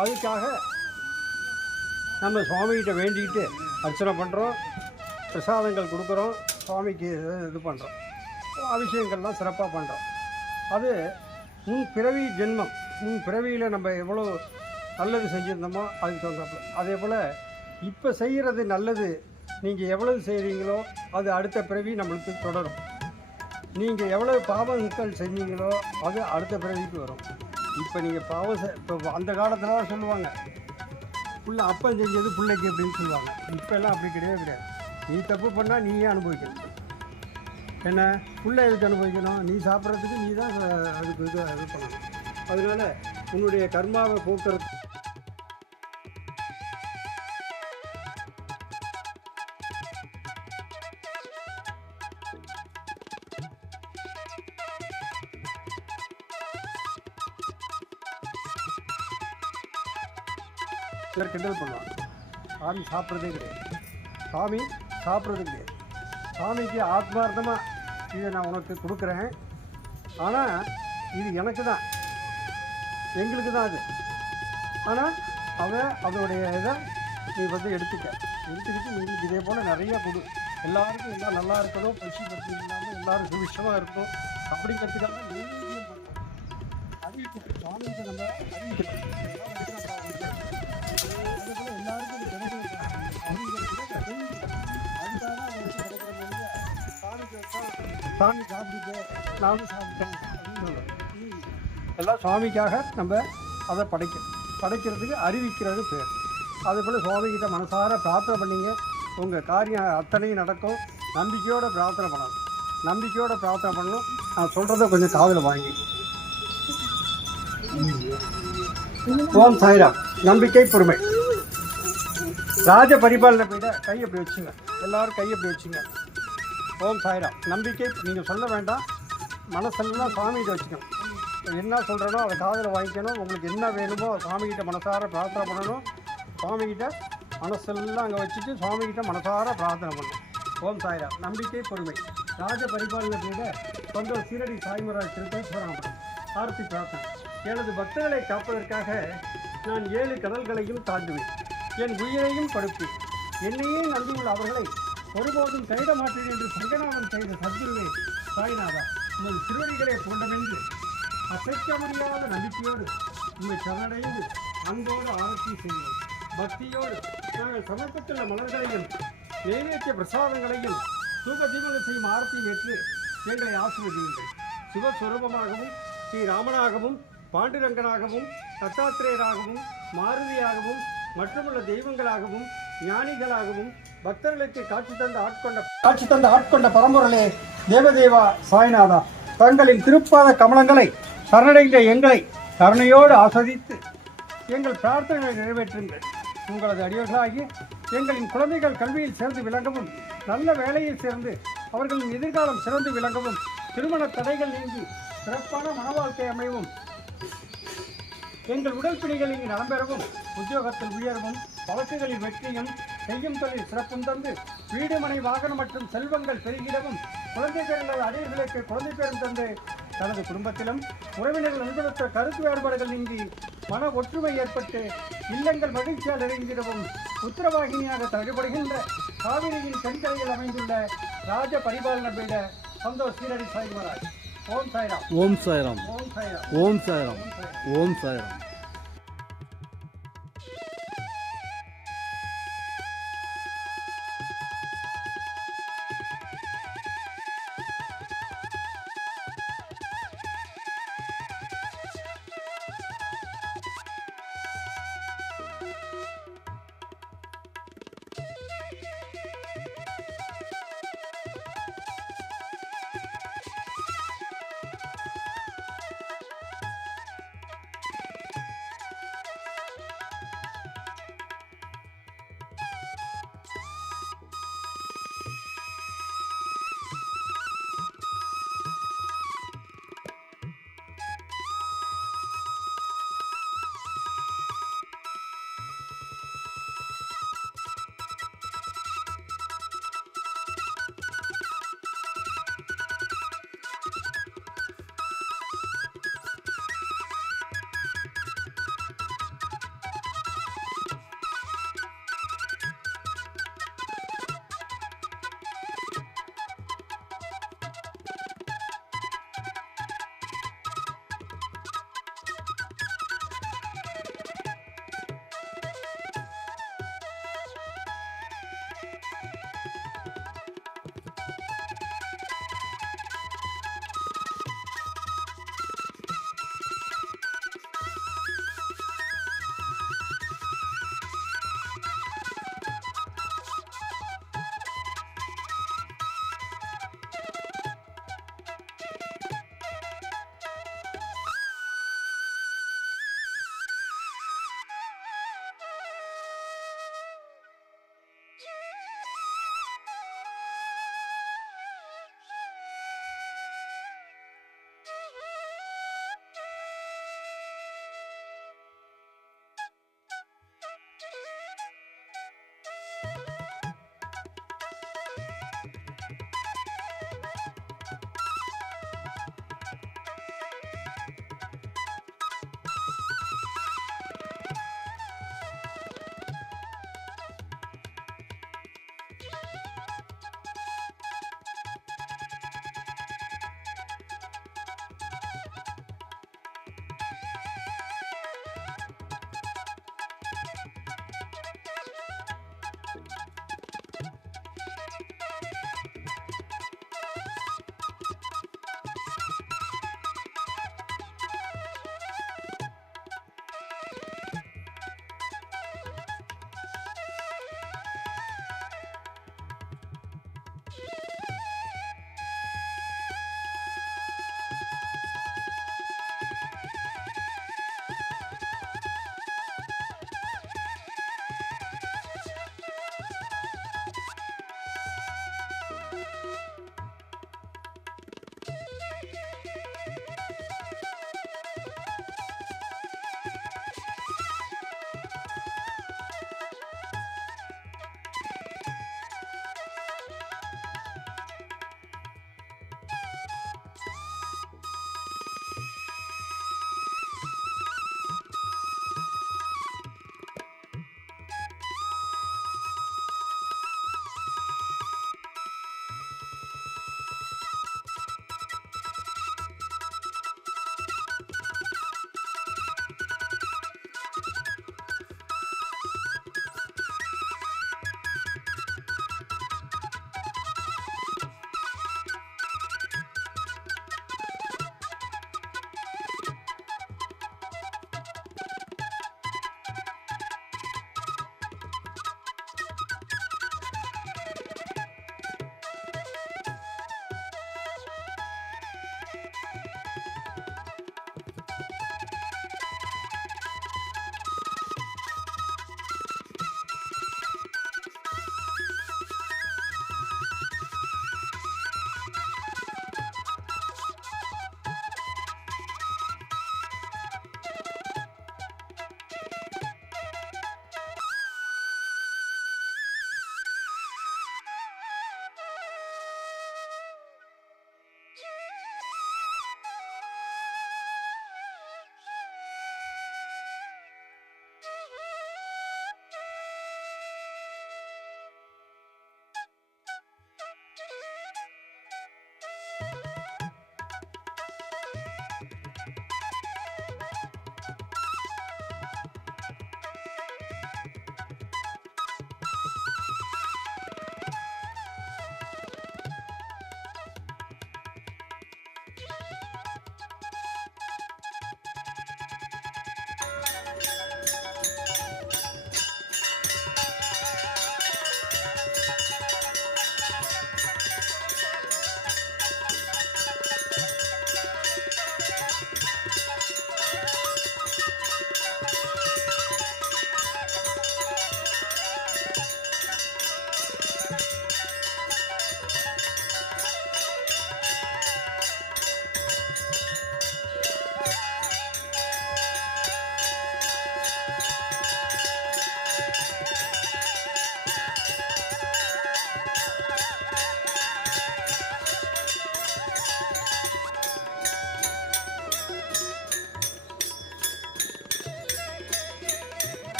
அதுக்காக நம்ம சுவாமிகிட்ட வேண்டிக்கிட்டு அர்ச்சனை பண்ணுறோம், பிரசாதங்கள் கொடுக்குறோம், சுவாமிக்கு இது பண்ணுறோம், அபிஷேகங்கள்லாம் சிறப்பாக பண்ணுறோம். அது முன் பிறவி ஜென்மம், முன் பிறவியில் நம்ம எவ்வளோ நல்லது செஞ்சுருந்தோமோ அதுக்கு தகுந்தாப்புல. அதே போல் இப்போ செய்கிறது நல்லது நீங்கள் எவ்வளவு செய்கிறீங்களோ அது அடுத்த பிறவி நம்மளுக்கு தொடரும். நீங்கள் எவ்வளோ பாவங்கள் செஞ்சீங்களோ அது அடுத்த பிறவிக்கு வரும். இப்போ நீங்கள் பாவம் இப்போ அந்த காலத்தில் தான் சொல்லுவாங்க, புள்ள அப்பம் செஞ்சது பிள்ளைக்கு அப்படின்னு சொல்லுவாங்க. இப்போல்லாம் அப்படி கிடையாது. நீ தப்பு பண்ணால் நீயே அனுபவிக்கணும். என்ன புள்ள எதுக்கு அனுபவிக்கணும்? நீ சாப்பிட்றதுக்கு நீ தான் அதுக்கு இது பண்ணணும். அதனால் உன்னுடைய கர்மாவை போக்குறது கிண்டல் பண்ணுவாங்க. சாமி சாப்பிட்றதே கிடையாது, சாமி சாப்பிட்றது கிடையாது. சாமிக்கு ஆத்மார்த்தமாக இதை நான் உனக்கு கொடுக்குறேன், ஆனால் இது எனக்கு தான், எங்களுக்கு தான் அது. ஆனால் அதோடைய இதை நீ எடுத்துக்கிட்டு எங்களுக்கு இதே போல் நிறையா கொடு. எல்லாருக்கும் எல்லாம் நல்லா இருக்கணும், பசி பற்றி இல்லாமல் எல்லோரும் சுபிஷமாக இருக்கணும் அப்படிங்கிறதுக்காக நெய்வேத்தியம் பண்ணணும். அறிவிக்கணும், சாமிக்கு நம்ம அறிவிக்கணும். அதுபோல் எல்லாருக்கும் இது கிடைக்கிறது அறிவிக்கிறதுக்கு அதுக்காக அதை வச்சு கிடைக்கிற பொழுது சாமிக்கு வச்சா சாமி சாப்பிட்டுட்டு நானும் சாப்பிட்டேன் அப்படின்னு சொல்லுவேன். எல்லாம் சுவாமிக்காக நம்ம அதை படைக்கிறதுக்கு அறிவிக்கிறது பேர். அதேபோல் சுவாமிகிட்ட மனசார பிரார்த்தனை பண்ணிங்க, உங்கள் காரியம் அத்தனையும் நடக்கும். நம்பிக்கையோடு பிரார்த்தனை பண்ணணும், நம்பிக்கையோடு பிரார்த்தனை பண்ணணும். நான் சொல்கிறத கொஞ்சம் காதில் வாங்கி. ஓம் சாய்ராம். நம்பிக்கை பொறுமை. ராஜ பரிபாலனை போய்ட கை அப்படி வச்சுங்க, எல்லோரும் கை அப்படி வச்சுங்க. ஓம் சாய்ராம். நம்பிக்கை நீங்கள் சொல்ல வேண்டாம், மனசெல்லாம் சாமிகிட்ட வச்சுக்கணும். என்ன சொல்கிறனோ அதை காதில் வாங்கிக்கணும். உங்களுக்கு என்ன வேணுமோ சுவாமிகிட்ட மனசார பிரார்த்தனை பண்ணணும். சுவாமிகிட்ட மனசெல்லாம் அங்கே வச்சுட்டு சுவாமிகிட்ட மனசார பிரார்த்தனை பண்ணணும். ஓம் சாய்ராம். நம்பிக்கை பொறுமை. ராஜ பரிபாலனை போய்ட சொந்த சீரடி சாய்மராஜ் திருப்பேஸ்வரம் ஆர்த்தி பிரார்த்தனை. எனது பக்தர்களை காப்பதற்காக நான் 7 கடல்களையும் தாண்டுவேன், என் உயிரையும் கொடுப்பேன். என்னையே நம்பியுள்ள அவர்களை ஒருபோதும் கைட மாட்டேன் என்று சங்கநாதம் செய்த சத்குருவே சாய்நாதா, உமது திருவடிகளை பூண்டமென்று அசைக்க முடியாத நம்பிக்கையோடு உண்மை சரணடைந்து அன்போடு ஆரத்தி செய்வோம். பக்தியோடு நாங்கள் சமர்ப்பித்துள்ள மலர்களையும் நைவேத்திய பிரசாதங்களையும் தூப தீபங்கள் செய்யும் ஆரத்தியும் ஏற்று எங்களை ஆசீர்வதியுங்கள். சிவஸ்வரூபமாகவும் ஸ்ரீராமனாகவும் பாண்டுரங்கனாகவும் தத்தாத்திரேயராகவும் மாருதியாகவும் மற்றுமுள்ள தெய்வங்களாகவும் ஞானிகளாகவும் பக்தர்களுக்கு காட்சி தந்த ஆட்கொண்ட பரம்பொருளே தேவதேவா சாய்நாதா, தங்களின் திருப்பாத கமலங்களை சரணடைந்த எங்களை கருணையோடு ஆஸ்வதித்து எங்கள் பிரார்த்தனைகளை நிறைவேற்றுங்கள். உங்களது அடியவர்களாகி எங்களின் குழந்தைகள் கல்வியில் சேர்ந்து விளங்கவும், நல்ல வேலையில் சேர்ந்து அவர்களின் எதிர்காலம் சிறந்து விளங்கவும், திருமண தடைகள் நீங்கி சிறப்பான மனவாழ்க்கை அமையவும், எங்கள் உடல் பிணிகள் இங்கு நலம்பெறவும், உத்தியோகத்தில் உயர்வும், வழக்குகளில் வெற்றியும், செய்யும் தொழில் சிறப்பும் தந்து வீடு மனை வாகனம் மற்றும் செல்வங்கள் பெருகிடவும், குழந்தைகள் இல்லாத அடியர்களுக்கு குழந்தை பேரும் தந்து தனது குடும்பத்திலும் உறவினர்கள் அனுபவித்த கருத்து வேறுபாடுகள் நீங்கி மன ஒற்றுமை ஏற்பட்டு இல்லங்கள் மகிழ்ச்சியால் நிறைந்திடவும் உத்தரவாகினியாக தழுபடுகின்ற காவிரியின் தென்கரையில் அமைந்துள்ள ராஜ பரிபாலன பீட சந்தோஷ் சீரடி சாய்மராஜ். ஓம் சாய்ராம். ஓம் சாய்ராம். ஓம் சாய்ராம். ஓம் சாய்ராம். ஓம் சாய்ராம்.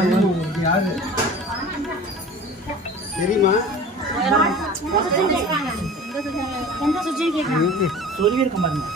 யாரு தெரியுமா? சொல்லியிருக்க பாருங்க.